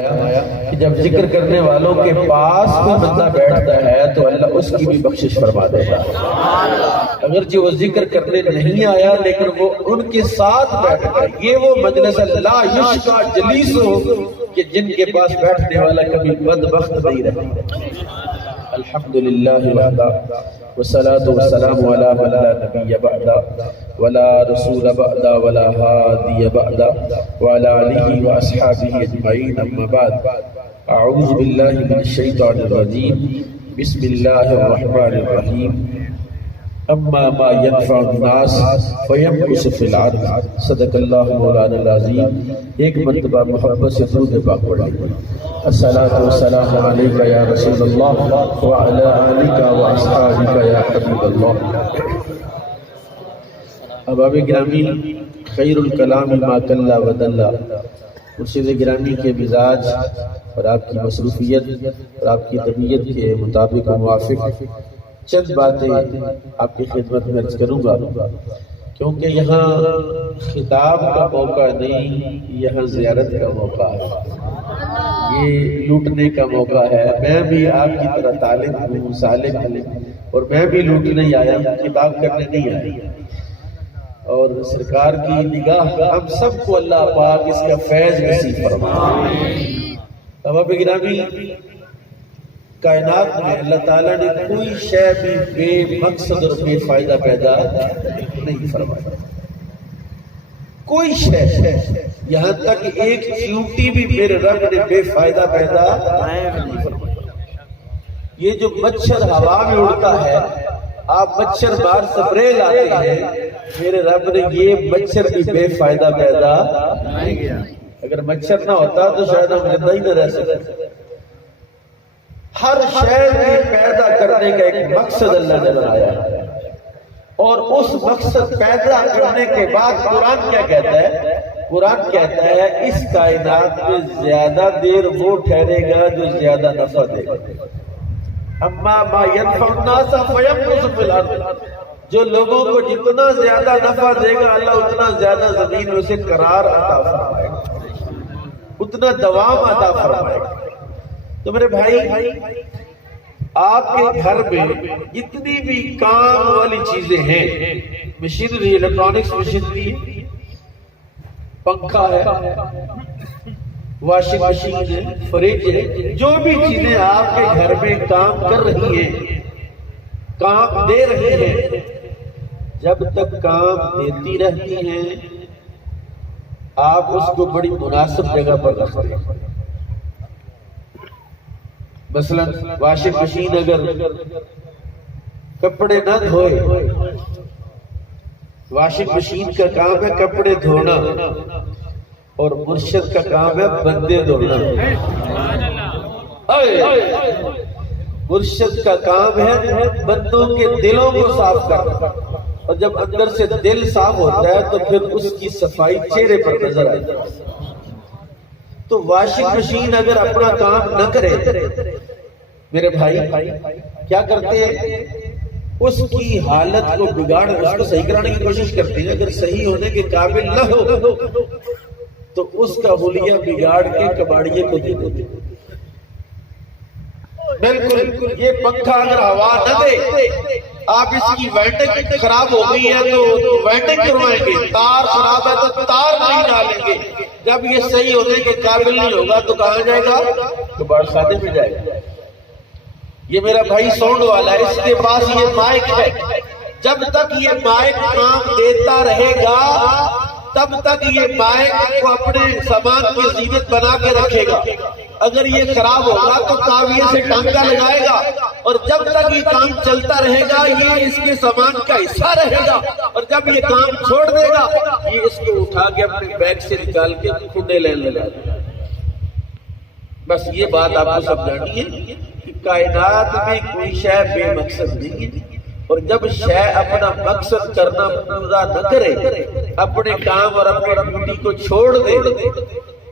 کہ جب ذکر کرنے والوں کے پاس کوئی بندہ بیٹھتا ہے تو اللہ اس کی بھی بخشش فرما دیتا ہے۔ اگرچہ وہ ذکر کرنے نہیں آیا لیکن وہ ان کے ساتھ بیٹھ گئے، یہ وہ مجلس لا یشقی جلیس ہو کہ جن کے پاس بیٹھنے والا کبھی بدبخت نہیں رہے۔ الحمدللہ وحدہ والصلاة والسلام علی من لا نبی بعدہ ولا رسول بعدہ ولا ہادی بعدہ وعلی آلہ واصحابہ اجمعین، اما بعد۔ اعوذ باللہ من الشیطان الرجیم، بسم اللہ الرحمن الرحیم۔ اما ما ينفع الناس فيمكث في الارض، صدق اللہ مولانا العظیم۔ ایک مرتبہ محبت سے درود پاک پڑھیں۔ الصلاۃ والسلام علیک یا رسول اللہ وعلی آلک واصحابک یا حبیب اللہ۔ احباب گرامی، خیر الکلام ما قل ودل، مرشد گرامی کے مزاج اور آپ کی مصروفیت اور آپ کی طبیعت کے مطابق موافق چند باتیں آپ کی خدمت میں عرض کروں گا، کیونکہ یہاں خطاب کا موقع نہیں، یہاں زیارت کا موقع ہے، یہ لوٹنے کا موقع ہے۔ میں بھی آپ کی طرح طالب ہوں، سالک ہوں، اور میں بھی لوٹنے آیا، خطاب کرنے نہیں آیا۔ اور سرکار کی نگاہ ہم سب کو اللہ پاک اس کا فیض نصیب فرمائے۔ احباب گرامی، کائنات میں اللہ تعالیٰ نے کوئی شے بھی بے مقصد اور بے فائدہ پیدا نہیں فرمایا، کوئی شے، یہاں تک ایک چیونٹی بھی میرے رب نے بے فائدہ پیدا نہیں فرمایا۔ یہ جو مچھر ہوا میں اڑتا ہے، آپ مچھر بار سپرے لاتے ہیں، میرے رب نے یہ مچھر بھی بے فائدہ پیدا نہیں کیا۔ اگر مچھر نہ ہوتا تو شاید ہم زندہ ہی نہ رہ سکتے۔ ہر شے کے پیدا کرنے کا ایک مقصد اللہ نے بنایا ہے، اور اس مقصد پیدا کرنے کے بعد قرآن کیا کہتا ہے؟ قرآن کہتا ہے اس کائنات میں زیادہ دیر وہ ٹھہرے گا جو زیادہ نفع دے گا۔ اما ما ينفع الناس فيمكث في الارض، جو لوگوں کو جتنا زیادہ نفع دے گا اللہ اتنا زیادہ زمین میں سے قرار عطا فرمائے گا، اتنا دوام عطا فرمائے گا۔ تو میرے بھائی، آپ کے گھر میں جتنی بھی کام والی چیزیں ہیں، مشینری، الیکٹرانکس مشینری، پنکھا ہے، واشنگ مشین ہے، فریج ہے، جو بھی چیزیں آپ کے گھر میں کام کر رہی ہیں، کام دے رہی ہیں، جب تک کام دیتی رہتی ہیں آپ اس کو بڑی مناسب جگہ پر رکھتے ہیں۔ مثلا واشنگ مشین اگر کپڑے نہ دھوئے، واشنگ مشین کا کام ہے کپڑے دھونا، اور مرشد کا کام ہے بندے دھونا۔ مرشد کا کام ہے بندوں کے دلوں کو صاف کرنا، اور جب اندر سے دل صاف ہوتا ہے تو پھر اس کی صفائی چہرے پر نظر آتی ہے۔ تو واشنگ مشین اگر اپنا کام نہ کرے، میرے بھائی کیا کرتے ہیں؟ اس کی حالت کو بگاڑ، اس کو صحیح کرانے کی کوشش کرتے ہیں۔ اگر صحیح ہونے کے قابل نہ ہو تو اس کا حلیہ بگاڑ کے کباڑیے کو دے دیتے۔ بالکل، یہ پنکھا اگر ہوا نہ دے، آپ اس کی وینڈنگ خراب ہو گئی ہے تو وینڈنگ کروائیں گے، تار خراب ہے تو تار نہیں ڈالیں گے، جب یہ صحیح ہونے کے قابل نہیں ہوگا تو کہاں جائے گا؟ کباڑ خانے میں جائے گا۔ یہ میرا بھائی ساؤنڈ والا ہے، اس کے پاس یہ مائک ہے، جب تک یہ مائک کام دیتا رہے گا تب تک یہ مائک کو اپنے سامان کی زینت بنا کے رکھے گا۔ اگر یہ خراب ہوگا تو کاویے سے ٹانکا لگائے گا، اور جب تک یہ کام چلتا رہے گا یہ اس کے سامان کا حصہ رہے گا، اور جب یہ کام چھوڑ دے گا یہ اس کو اٹھا کے اپنے بیگ سے نکال کے کھڈے لینے لگا دے گا۔ بس یہ بات آپ کو سمجھانی ہے کہ کائنات میں کوئی شے بے مقصد نہیں ہے، اور جب شے اپنا مقصد کرنا پورا نہ کرے، اپنے کام اور اپنے ڈیوٹی کو چھوڑ دے،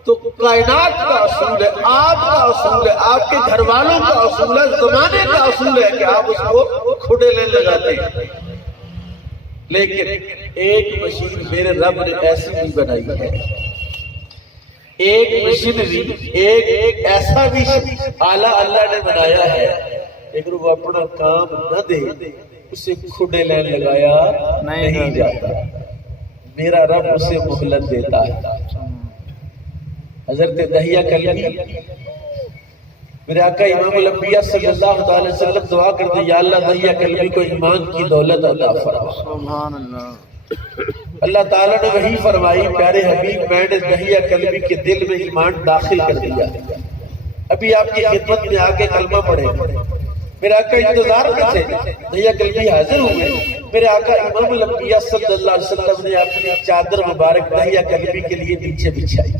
تو کائنات کا اصول ہے، آپ کا اصول ہے، آپ کے گھر والوں کا اصول ہے، زمانے کا اصول ہے کہ آپ اس کو کھڈے لینے لگاتے ہیں۔ لیکن ایک مشین میرے رب نے ایسی بھی بنائی ہے ایک مشینری، ایک ایسا بھی آلہ اللہ نے بنایا ہے اگر وہ اپنا کام نہ دے اسے کھڈے لین لگایا نہیں جاتا، میرا رب اسے مہلت دیتا ہے۔ حضرت دہیہ کلبی، میرے آقا امام الانبیاء صلی اللہ علیہ وسلم دعا کرتے یا اللہ دہیہ کلبی کو ایمان کی دولت عطا فرما۔ سبحان اللہ۔ اللہ تعالیٰ نے وہی فرمائی پیارے حبیب میں نے دہیہ کلبی کے دل میں ایمان داخل کر دیا، ابھی آپ کی خدمت میں آگے کلمہ پڑھے۔ میرے آقا انتظار میں تھے، دہیہ کلبی حاضر ہوئے، میرے آقا امام الانبیاء صلی اللہ علیہ وسلم نے اپنی چادر مبارک دہیہ کلبی کے لیے نیچے بچھائی۔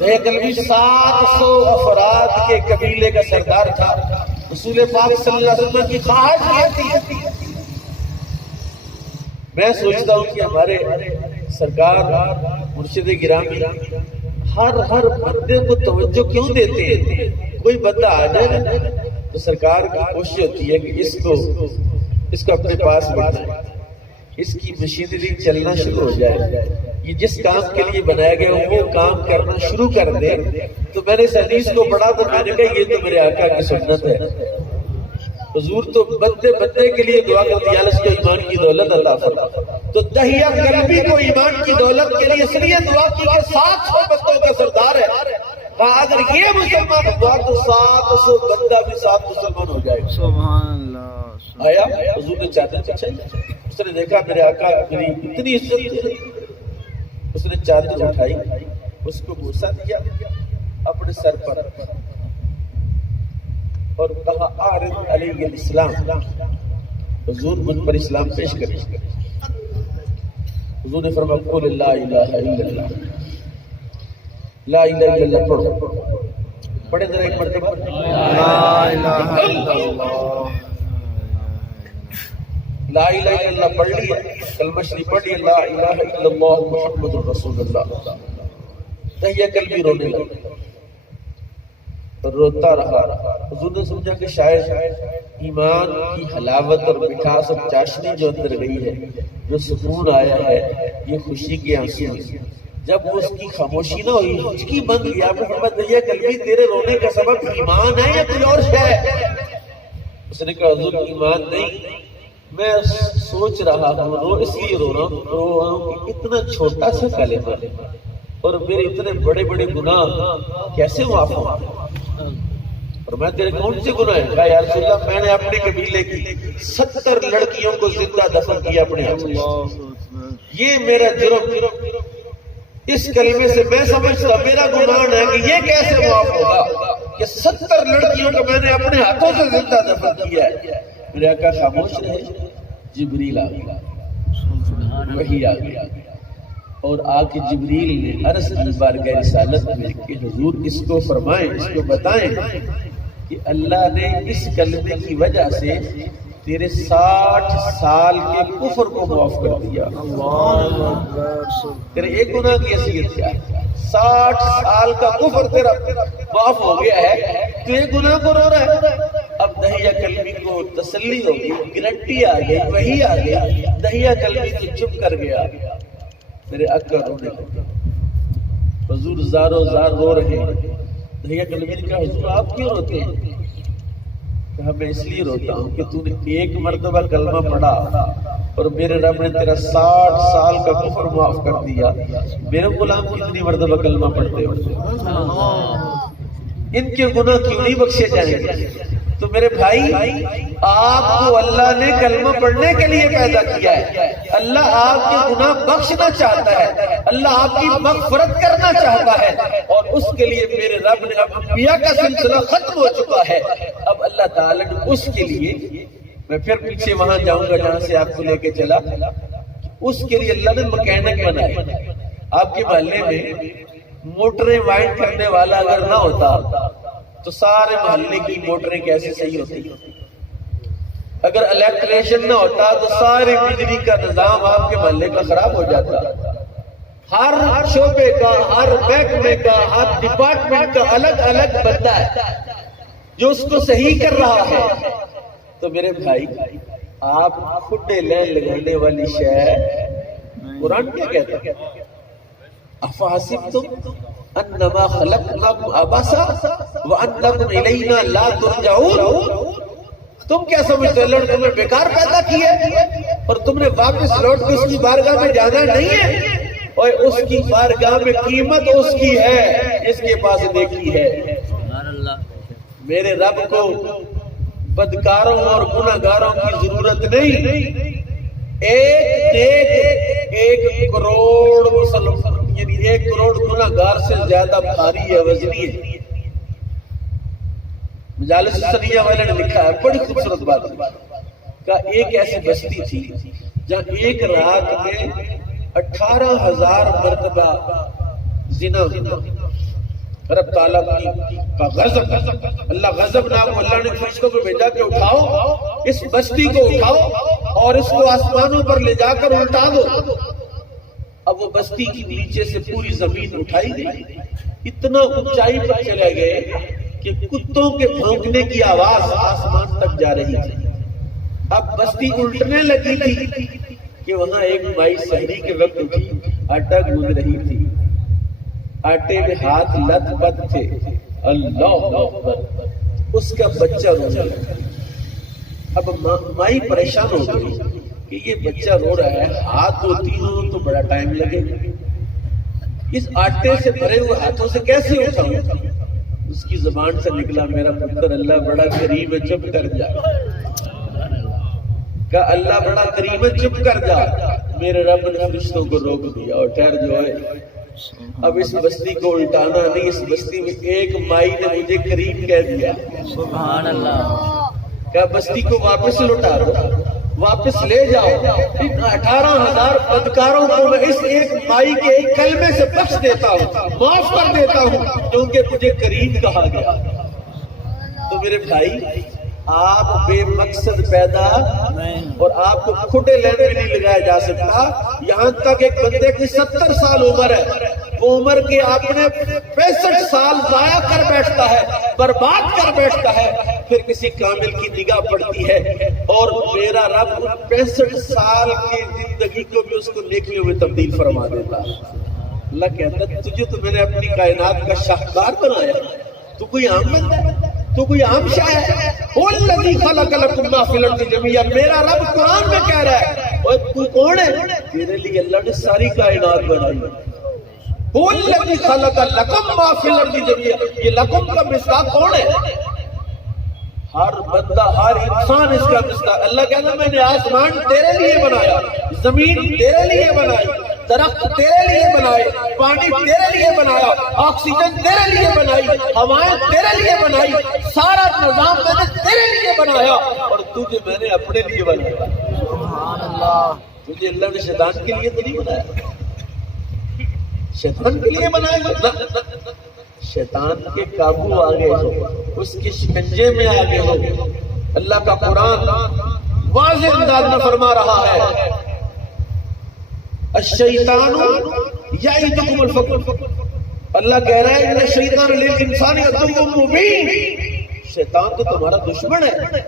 دہیہ کلبی 700 افراد کے قبیلے کا سردار تھا، رسول پاک صلی اللہ علیہ وسلم کی خواہش یہ تھی۔ میں سوچتا ہوں کہ ہمارے سرکار مرشد گرامی ہر بندے کو توجہ کیوں دیتے ہیں؟ کوئی بندہ آ جائے تو سرکار کی کوشش ہوتی ہے کہ اس کو اپنے پاس بٹھائیں، اس کی مشینری چلنا شروع ہو جائے، یہ جس کام کے لیے بنایا گیا وہ کام کرنا شروع کر دے۔ تو میں نے اس حدیث کو پڑھا تو میں نے کہا یہ تو میرے آقا کی سنت ہے۔ حضور تو بندے کے لیے دعا کرتے یا اللہ اس کو ایمان کی دولت عطا فرما۔ تو دہیہ کلبی کو ایمان کی دولت کے لیے اس لیے دعا کی کہ 700 بندوں کا سردار ہے، اگر یہ مسلمان ہوا تو 700 بندہ بھی 7 مسلمان ہو جائے گا۔ سبحان اللہ۔ آیا حضور نے چادر بچھائی، اس نے دیکھا میرے آقا میری اتنی عزت تھی، اس نے چادر اٹھائی، اس کو بوسہ دیا اپنے سر پر اور کہا عارض علیہ الاسلام، حضور مجھ پر اسلام پیش کریں۔ حضور نے فرمایا قل لا الہ الا اللہ، لا الہ الا اللہ پڑھو، پڑھے ذرا ایک مرتبہ لا الہ الا اللہ، لا الہ الا اللہ پڑھ لیا، کلمہ شریف پڑھ لیا لا الہ الا اللہ محمد رسول اللہ۔ دہیہ کلبی رونے لگا، روتا رہا۔ حضور نے سمجھا کہ شاید ایمان کی حلاوت اور مٹھاس اور چاشنی جو اندر گئی ہے، جو سکون آیا ہے، یہ خوشی کے آنسو ہیں۔ جب اس کی خاموشی نہ ہوئی، ہچکی بند گیا، محمد دہیہ کلبی تیرے رونے کا سبب ایمان ہے یا کوئی اور شے ہے؟ اس نے کہا حضور ایمان نہیں، میں سوچ رہا ہوں، اس لیے رو رہا ہوں کہ اتنا چھوٹا سا کلمہ اور میرے اتنے بڑے بڑے گناہ کیسے معاف ہوں؟ اور میں تیرے کون سے گناہ ہیں؟ کہا یا رسول اللہ میں نے اپنے قبیلے کی 70 لڑکیوں کو زندہ دفن کیا اپنے ہاتھ سے، یہ میرا جرم، اس کلمے سے میں سمجھتا میرا گناہ ہے کہ یہ کیسے معاف ہوگا کہ 70 لڑکیوں کو میں نے اپنے ہاتھوں سے زندہ دفن کیا ہے۔ میرے آقا خاموش رہے، جبریل آ گیا، وحی آ گیا، اور آ کے جبریل نے عرض کی بارگاہ رسالت میں کہ حضور اس کو فرمائیں، اس کو بتائیں کہ اللہ نے اس کلمے کی وجہ سے تیرے 60 سال کے کفر کو معاف کر دیا۔ تیرے ایک گناہ کی حیثیت کیا ہے؟ 60 سال کا کفر تیرا معاف ہو گیا ہے، تو ایک گناہ کو رو رہا ہے۔ اب دہیہ کلبی کو تسلی ہو گئی، گارنٹی آ گئی، وحی آ گئی، دہیہ کلبی تو چپ کر گیا۔ میرے آقا رونے لگے، حضور زارو زار رو رہے ہیں۔ دہیہ کلبی نے کہا حضور آپ کیوں روتے ہیں؟ کہا میں اس لیے روتا ہوں کہ تو نے ایک مرتبہ کلمہ پڑھا اور میرے رب نے تیرا 60 سال کا کفر معاف کر دیا، میرے غلام کتنی مرتبہ کلمہ پڑھتے ہوتے، ان کے گناہ کیوں نہیں بخشے جائیں گے؟ تو میرے بھائی آپ کو اللہ نے کلمہ پڑھنے کے لیے پیدا کیا ہے، اللہ آپ کے گناہ بخشنا چاہتا ہے، اللہ آپ کی مغفرت کرنا چاہتا ہے، اور اس کے لیے میرے رب نے اب انبیاء کا سلسلہ ختم ہو چکا ہے۔ اب اللہ تعالیٰ نے اس کے لیے، میں پھر پیچھے وہاں جاؤں گا جہاں سے آپ کو لے کے چلا، اس کے لیے اللہ نے مکینک بنائے۔ آپ کے محلے میں موٹریں وائنڈ کرنے والا اگر نہ ہوتا تو سارے محلے کی موٹریں کیسے صحیح ہوتی؟ اگر الیکٹریشن نہ ہوتا تو سارے بجلی کا نظام آپ کے محلے کا خراب ہو جاتا۔ ہر شعبے کا، ہر محکمے کا، ہر ڈپارٹمنٹ کا الگ الگ بندہ ہے جو اس کو صحیح کر رہا ہے۔ تو میرے بھائی آپ کھڈے لین لگانے والی شے قرآن کیا کہتا ہے؟ افحسبتم انما خلقناکم عبثا وانکم الینا لا ترجعون. تم کیا سمجھتے ہو اللہ نے تمہیں بیکار پیدا کیا اور تم نے واپس لوٹ کے اس کی بارگاہ میں جانا نہیں ہے؟ اور اس کی بارگاہ میں قیمت اس کی ہے جس کے پاس نیکی ہے. میرے رب کو بدکاروں اور گناہگاروں کی ضرورت نہیں. ایک کروڑ مسلمان یعنی 1 کروڑ گناہگار سے زیادہ بھاری ہے، وزنی ہے. مجالس سنیہ والے نے لکھا ہے، بڑی خوبصورت بات ہے کہ ایک ایسی بستی تھی جہاں ایک رات میں 18,000 مرتبہ زنا ہوتا. رب تعالیٰ کا غضب، اللہ غضب ناک، اللہ نے فرشتوں کو بھیجا کہ اٹھاؤ اس بستی کو، اٹھاؤ اور اس کو آسمانوں پر لے جا کر الٹا دو. اب وہ بستی کی نیچے سے پوری زمین اٹھائی گئی، اتنا اونچائی پر چلے گئے کہ کتوں کے بھونکنے کی آواز آسمان تک جا رہی تھی. اب بستی الٹنے لگی تھی کہ وہاں ایک مائی سحری کے وقت اٹھی، آٹا گوندھ رہی تھی. آٹے میں ہاتھ لت پت تھے. اللہ اکبر. اس کا بچہ رونے لگا. اب مائی پریشان ہو گئی کہ یہ بچہ رو رہا ہے، ہاتھ دھوتی ہوں تو بڑا ٹائم لگے، اس آٹے سے بھرے ہوئے ہاتھوں سے کیسے اٹھاؤں؟ اس کی زبان سے نکلا، میرا پتر اللہ بڑا کریم ہے، چپ کر جا. کہ اللہ بڑا کریم ہے، چپ کر جا. میرے رب نے فرشتوں کو روک دیا اور ٹھہر جو ہے اب اس بستی کو الٹانا نہیں. اس بستی میں ایک مائی نے مجھے کریم کہہ دیا. سبحان اللہ. کہ بستی کو واپس لوٹا دو، واپس لے جاؤ. 18,000 بدکاروں کو میں اس ایک مائی کے ایک کلمے سے بخش دیتا ہوں، معاف کر دیتا ہوں کیونکہ مجھے کریم کہا گیا. تو میرے بھائی، آپ بے مقصد پیدا اور آپ کو کھٹے لین بھی نہیں لگایا جا سکتا. یہاں تک ایک بندے کی 70 سال عمر ہے، وہ عمر کے اپنے 65 سال ضائع کر بیٹھتا ہے، برباد کر بیٹھتا ہے. پھر کسی کامل کی نگاہ پڑتی ہے اور میرا رب 65 سال کی زندگی کو بھی اس کو نیکیوں میں تبدیل فرما دیتا ہے. اللہ کہتا ہے تجھے تو میں نے اپنی کائنات کا شاہکار بنایا، تو کوئی عام بندہ ہے، تو کوئی عام شاہ ہے. وَالَّذِي خَلَقَ لَكُم مَّا فِي الْأَرْضِ جَمِيعًا. میرا رب قرآن میں کہہ رہا ہے اور تو کون ہے؟ تیرے لیے اللہ نے ساری کائنات بنائی. وَالَّذِي خَلَقَ لَكُم مَّا فِي الْأَرْضِ جَمِيعًا. یہ لکم کا مصداق کون ہے؟ ہر بندہ، ہر انسان اس کا مصداق. اللہ کہتا ہے میں نے آسمان تیرے لیے بنایا، زمین تیرے لیے بنائی، درخت تیرے لیے بنائے، پانی تیرے لیے بنایا، آکسیجن تیرے لیے بنائی، ہوائیں تیرے لیے بنائی، سارا نظام میں نے تیرے لیے بنایا اور تجھے میں نے اپنے لیے بنایا. سبحان اللہ. تجھے اللہ نے شیطان کے لیے تو نہیں بنایا، شیطان کے لیے بنایا گا. شیطان کے قابو آگے ہو، اس کے شکنجے میں آگے ہو. اللہ کا قرآن واضح انداز میں فرما رہا ہے الشیطان یعدکم الفقر. اللہ کہہ رہا ہے ان الشیطان للانسان عدو مبین. شیطان تو تمہارا دشمن ہے،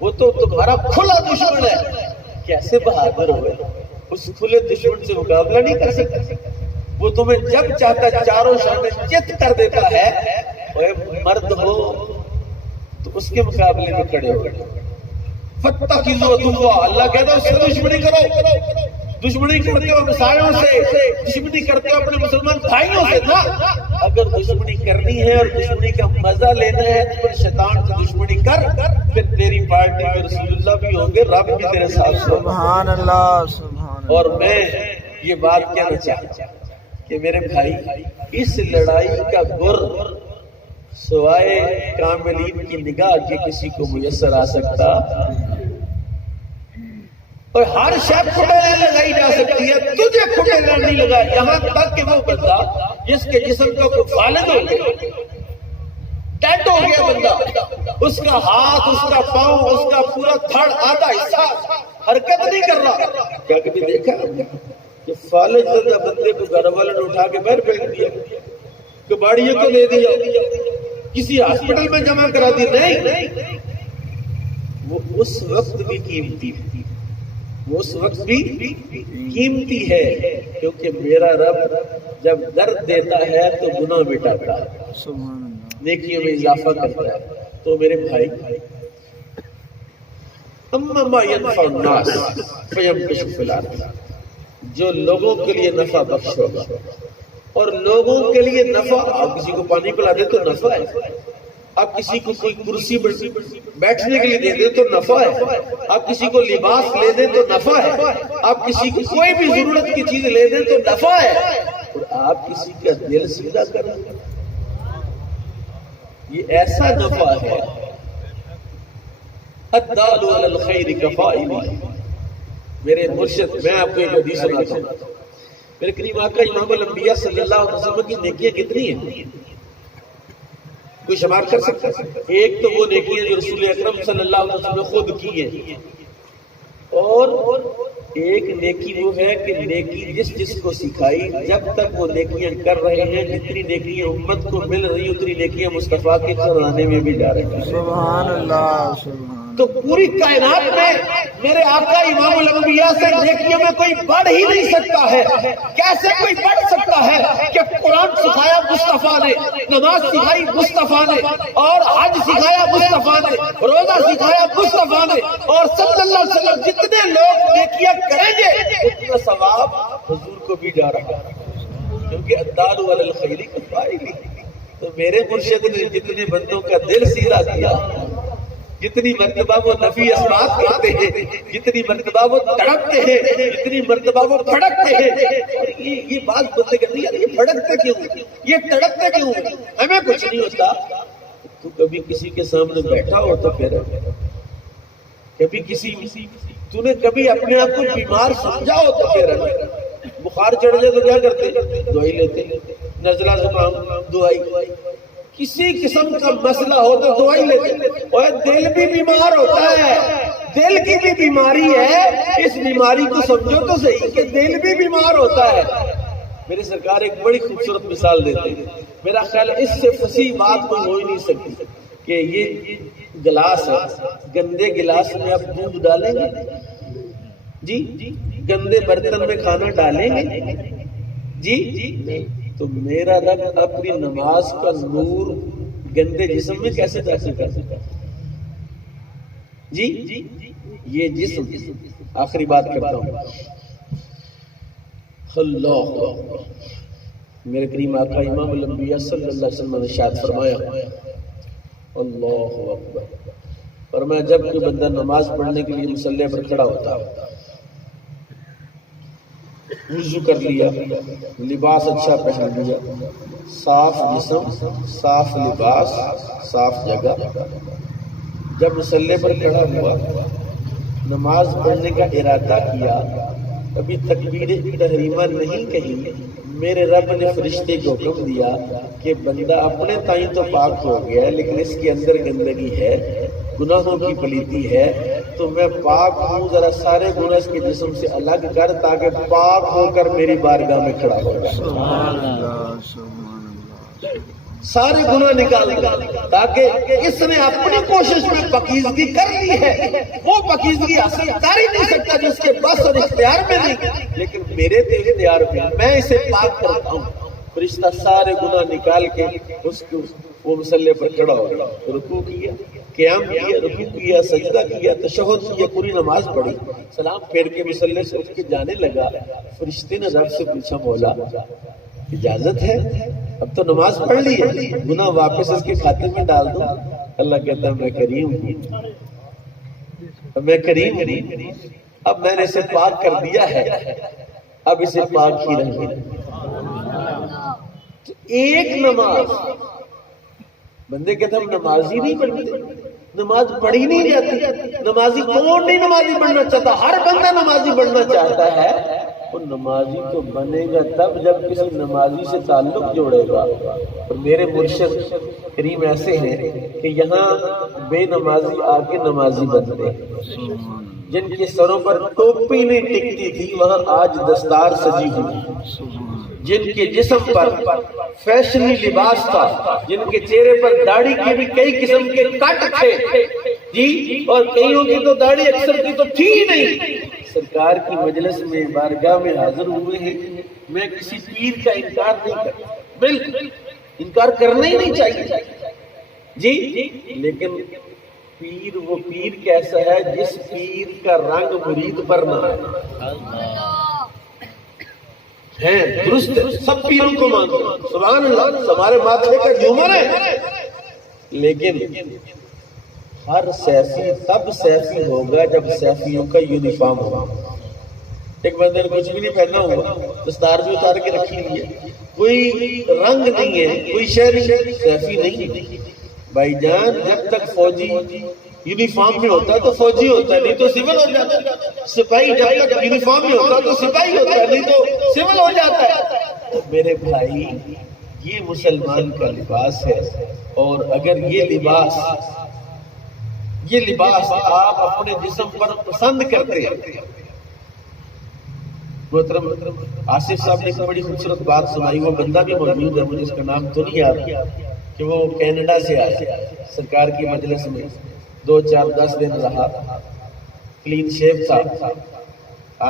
وہ تو تمہارا کھلا دشمن ہے. کیسے بہادر ہوئے، اس کھلے دشمن سے مقابلہ نہیں کر سکتے. وہ تمہیں جب چاہتا چاروں شانے چت کر دیتا ہے. مرد ہو تو اس کے مقابلے میں کھڑے ہو. فاتخذوا عدوا. اللہ کہتا ہے اس سے دشمنی کرو. دشمنی کرتے ہو مسائلوں سے، دشمنی کرتے ہو اپنے مسلمان بھائیوں سے نا. اگر دشمنی کرنی ہے اور دشمنی کا مزہ لینا ہے تو پھر شیطان سے دشمنی کر. پھر تیری پارٹی میں رسول اللہ بھی ہوں گے، رب بھی تیرے ساتھ. سبحان اللہ. سبحان اللہ. اور میں یہ بات کہنا چاہتا ہوں کہ میرے بھائی، اس لڑائی کا گر سوائے کاملین کی نگاہ کے کسی کو میسر آ سکتا اور ہر شب کھٹے لین لگائی جا سکتی ہے. تجھے کھٹے لین نہیں لگا. یہاں تک کہ وہ بندہ جس کے جسم کا کوئی فالج ہو گیا، ڈیڈ ہو گیا بندہ، اس کا ہاتھ، اس کا پاؤں، اس کا پورا تھڑ آدھا حصہ حرکت نہیں کر رہا. کیا کبھی دیکھا کہ فالج زدہ بندے کو گھر والوں نے اٹھا کے باہر پھینک دیا، کباڑیوں کو لے دیا، کسی ہاسپٹل میں جمع کرا دی؟ نہیں، وہ اس وقت بھی قیمتی تھی. وہ اس وقت بھی قیمتی ہے، کیونکہ میرا رب جب درد دیتا ہے تو گناہ مٹاتا ہے، سبحان اللہ، نیکیوں میں اضافہ کرتا ہے۔ تو میرے بھائی، اما ما ينفع الناس فيمكث في الارض، جو لوگوں کے لیے نفع بخش ہوگا، اور لوگوں کے لیے نفع، آپ کسی کو پانی پلا دے تو نفع ہے، آپ کسی کو کوئی کرسی بیٹھنے کے لیے دے دیں تو نفع ہے، آپ کسی کو لباس لے دیں تو نفع ہے، آپ کسی کو کوئی بھی ضرورت کی چیز لے دیں تو نفع ہے، اور آپ کسی کا دل سیدھا کریں، یہ ایسا نفع ہے۔ الدال علی الخیر کفاعلہ، میرے مرشد، میں آپ کو ایک حدیث سناتا ہوں، میرے کریم آقا امام الانبیاء صلی اللہ علیہ وسلم کی نیکیاں کتنی ہیں، کوئی شمار کر سکتا ہے؟ ایک تو وہ نیکیاں جو رسول اکرم صلی اللہ علیہ وسلم نے خود کی ہیں، اور ایک نیکی وہ ہے کہ نیکی جس کو سکھائی، جب تک وہ نیکیاں کر رہے ہیں، جتنی نیکیاں امت کو مل رہی اتنی نیکیاں مصطفیٰ کے خزانے میں بھی جا رہی ہیں۔ سبحان اللہ، سبحان تو پوری کائنات میں میرے آقا امام الانبیاء سے نیکیوں میں کوئی بڑھ ہی نہیں سکتا ہے۔ کیسے کوئی بڑھ سکتا ہے کہ قرآن سکھایا مصطفیٰ نے، نماز سکھائی مصطفیٰ نے، اور حج سکھایا مصطفیٰ نے، روزہ سکھایا مصطفیٰ نے، اور صلی اللہ علیہ وسلم جتنے لوگ نیکیاں کریں گے اتنا ثواب حضور کو بھی جا رہا ہے، کیونکہ الدال علی الخیر کفاعلہ۔ تو میرے مرشد نے جتنے بندوں کا دل سیدھا کیا، جتنی مرتبہ وہ نفی اثبات کرتے ہیں، جتنی مرتبہ وہ تڑپتے ہیں، جتنی مرتبہ وہ پھڑکتے ہیں، اور یہ بات بندے کرتی ہے، یہ پھڑکتے کیوں، یہ تڑپتے کیوں، ہمیں کچھ نہیں ہوتا۔ تو کبھی کسی کے سامنے بیٹھا ہو تو پھر کبھی تو نے کبھی اپنے آپ کو بیمار سمجھا ہو تو پھر بخار چڑھ جائے تو کیا کرتے، دوائی لیتے، نزلہ زکام دوائی، کسی قسم کا مسئلہ ہو تو دوائی لیتے، اور دل بھی بیمار ہوتا ہے، دل کی بھی بیماری ہے، اس بیماری کو سمجھو تو صحیح کہ دل بھی بیمار ہوتا ہے۔ میرے سرکار ایک بڑی خوبصورت مثال دیتے ہیں، میرا خیال ہے اس سے فصیح بات کوئی ہو ہی نہیں سکتی، کہ یہ گلاس ہے، گندے گلاس میں آپ دودھ ڈالیں گے جی، گندے برتن میں کھانا ڈالیں گے جی، تو میرا رب اپنی نماز کا نور گندے جسم میں کیسے داخل کر سکتا جی؟ یہ جسم، آخری بات کرتا ہوں، اللہ، میرے کریم آقا امام الانبیاء صلی اللہ علیہ وسلم نے ارشاد فرمایا، اللہ اکبر، فرمایا جب کوئی بندہ نماز پڑھنے کے لیے مصلی پر کھڑا ہوتا ہے، وضو کر لیا، لباس اچھا پہن لیا، صاف جسم، صاف لباس، صاف جگہ، جب مصلی پر کھڑا ہوا، نماز پڑھنے کا ارادہ کیا، ابھی تکبیر تحریمہ نہیں کہی، میرے رب نے فرشتے کو حکم دیا کہ بندہ اپنے تائیں تو پاک ہو گیا ہے لیکن اس کے اندر گندگی ہے، گناہوں کی پلیتی ہے، تو میں پاک ہوں، ذرا سارے گناہ اس کے جسم سے الگ کر تاکہ پاک ہو کر میری بارگاہ میں کھڑا ہو جائے۔ سبحان اللہ، سبحان اللہ، سارے گناہ نکال دیں، تاکہ اس نے اپنی کوشش میں پاکیزگی کر لی ہے، وہ پاکیزگی حاصل کر ہی نہیں سکتا جس کے بس اور اختیار میں نہیں، لیکن میرے تو اختیار میں، میں اسے پاک کرتا ہوں۔ فرشتہ سارے گناہ نکال کے اس کو وہ مصلی پر کھڑا ہو گیا، رکوع کیا، قیام کیا، رکوع کیا، سجدہ کیا، تشہد کیا، پوری نماز پڑھی، سلام پھیر کے مصلی سے اٹھ کے جانے لگا۔ فرشتے نے رب سے پوچھا، مولا اجازت ہے؟ اب تو نماز پڑھ لی ہے، گناہ واپس اس کے کھاتے میں ڈال دوں؟ اللہ کہتا ہے میں کریم ہوں، میں کریم ہوں، اب میں نے اسے پاک کر دیا ہے، اب اسے پاک ہی رہنے دیں۔ تو ایک نماز، بندے کہتے ہیں ہم نماز ہی نہیں پڑھتے، نماز پڑھی نہیں جاتی، نمازی کون نہیں نمازی بننا چاہتا؟ ہر بندہ نمازی بننا چاہتا ہے، وہ نمازی تو بنے گا تب جب کسی نمازی سے تعلق جوڑے گا۔ اور میرے مرشد کریم ایسے ہیں کہ یہاں بے نمازی آ کے نمازی بنتے ہیں، جن کے سروں پر ٹوپی نہیں ٹکتی تھی وہاں آج دستار سجی ہوئی، جن کے جسم پر فیشنی لباس تھا، جن کے چہرے پر داڑھی کے بھی کئی قسم کے کٹ تھے جی، اور کئیوں کی تو داڑھی اکثر کی تو تھی نہیں، سرکار کی مجلس میں بارگاہ میں حاضر ہوئے ہیں، میں کسی پیر کا انکار نہیں کرتا، بالکل انکار کرنا ہی نہیں چاہیے جی، لیکن پیر وہ پیر کیسا ہے جس پیر کا رنگ مرید پر نہ ہے، درست ہے، سب پیروں کو مانتے ہیں، سبحان اللہ، ہمارے ماتھے کا جھومر ہے، لیکن ہر سیفی تب سیفی ہوگا جب سیفیوں کا یونیفارم ہوگا۔ ایک بندے نے کچھ بھی نہیں پہنا ہوا، دستار بھی اتار کے رکھی ہوئی ہے، کوئی رنگ نہیں ہے، کوئی شے نہیں، سیفی نہیں۔ بھائی جان جب تک فوجی یونیفارم میں ہوتا ہے تو فوجی ہوتا ہے، نہیں تو سول ہو جاتا ہے۔ سپاہی جب تک یونیفارم میں ہوتا ہے تو سپاہی ہوتا ہے، نہیں تو سول ہو جاتا ہے۔ تو میرے بھائی یہ مسلمان کا لباس ہے، اور اگر یہ لباس آپ اپنے جسم پر پسند کرتے ہیں۔ محترم آصف صاحب نے ایک بڑی خوبصورت بات سنائی، وہ بندہ بھی موجود ہے، مجھے اس کا نام تو نہیں یاد، کہ وہ کینیڈا سے آیا، سرکار کی مجلس میں 2-4-10 دن رہا، کلین شیف تھا،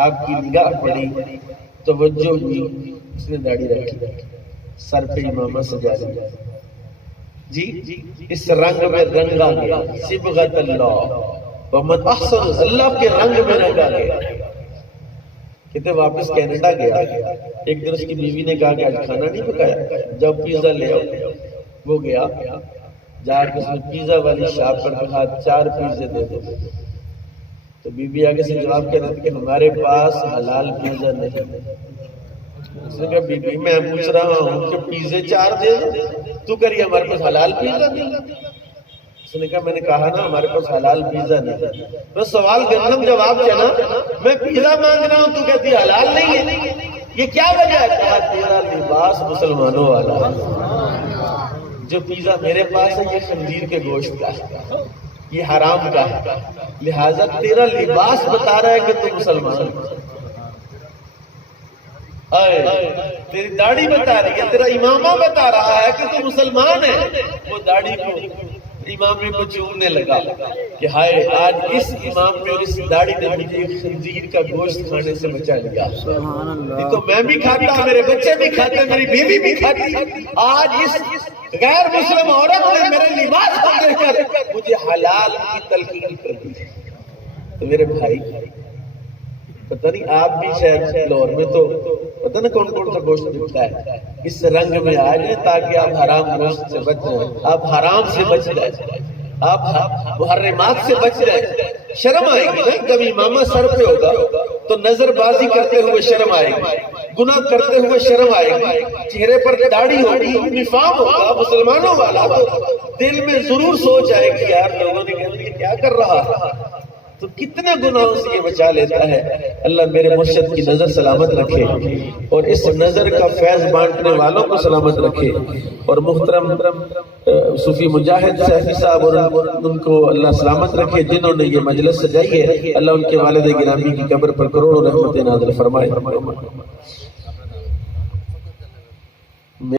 آپ کی نگاہ پڑی، توجہ ہوئی، اس نے داڑھی رکھی، سر پہ امامہ سجا دیا، جی اس رنگ میں رنگا گیا، صبغت اللہ ومن احسن، اللہ کے رنگ میں رنگا گیا۔ کہتے واپس کینیڈا گیا، ایک دن اس کی بیوی نے کہا کہ آج کھانا نہیں پکایا، جب پیزا لے آؤ، وہ گیا، جا کے اس نے پیزا والی شاپ پر کہا 4 پیزے دے دو، تو بیوی آگے سے جواب کہہ رہی کہ ہمارے پاس حلال پیزا نہیں۔ اس نے کہا بی بی میں پوچھ رہا ہوں کہ پیزے 4 دے تو کریے ہمارے پاس حلال پیزا نہیں۔ اس نے کہا میں نے کہا نا ہمارے پاس حلال پیزا نہیں، بس سوال گرم جواب کیا نا، میں پیزا مانگ رہا ہوں تو کہتی حلال نہیں ہے، یہ کیا وجہ ہے؟ کہا تیرا لباس مسلمانوں والا ہے، جو پیزا میرے پاس ہے یہ خنزیر کے گوشت کا ہے، یہ حرام کا ہے، لہٰذا تیرا لباس بتا رہا ہے کہ تو مسلمان ہے، تیری داڑھی بتا رہی ہے، تیرا امامہ بتا رہا ہے کہ تو مسلمان ہے۔ وہ داڑھی کو امام کو چومنے لگا کہ ہائے آج اس امام نے اور اس داڑھی نے مجھے خنزیر کا گوشت کھانے سے بچا لیا، نہیں تو میں بھی کھاتا، میرے بچے بھی کھاتے، میری بیوی بھی کھاتی، آج اس غیر مسلم عورت نے میرے لباس کو دیکھ کر مجھے حلال کی تلقین کر دی۔ تو میرے بھائی پتہ نہیں آپ بھی شاید لاہور میں تو پتہ نہ کون کون سا گوشت ملتا ہے، اس رنگ میں آ جائیں تاکہ آپ حرام گوشت سے بچ جائیں، آپ حرام سے بچ جائیں، آپ محرمات سے بچ جائیں۔ شرم آئے گی نا، کبھی امامہ سر پہ ہوگا تو نظر بازی کرتے ہوئے شرم آئے گی، گناہ کرتے ہوئے شرم آئے گی، چہرے پر داڑھی ہوگی، یونیفارم ہوگا مسلمانوں والا، تو دل میں ضرور سوچ آئے گی یار لوگوں نے کہا یہ کیا کر رہا ہے، تو کتنے گناہوں سے یہ بچا لیتا ہے۔ اللہ میرے مرشد کی نظر سلامت رکھے اور اس نظر کا فیض بانٹنے والوں کو سلامت رکھے، اور محترم صوفی مجاہد سیفی صاحب اور ان کو اللہ سلامت رکھے جنہوں نے یہ مجلس سجائی ہے، اللہ ان کے والد گرامی کی قبر پر کروڑوں رحمتیں نازل فرمائے۔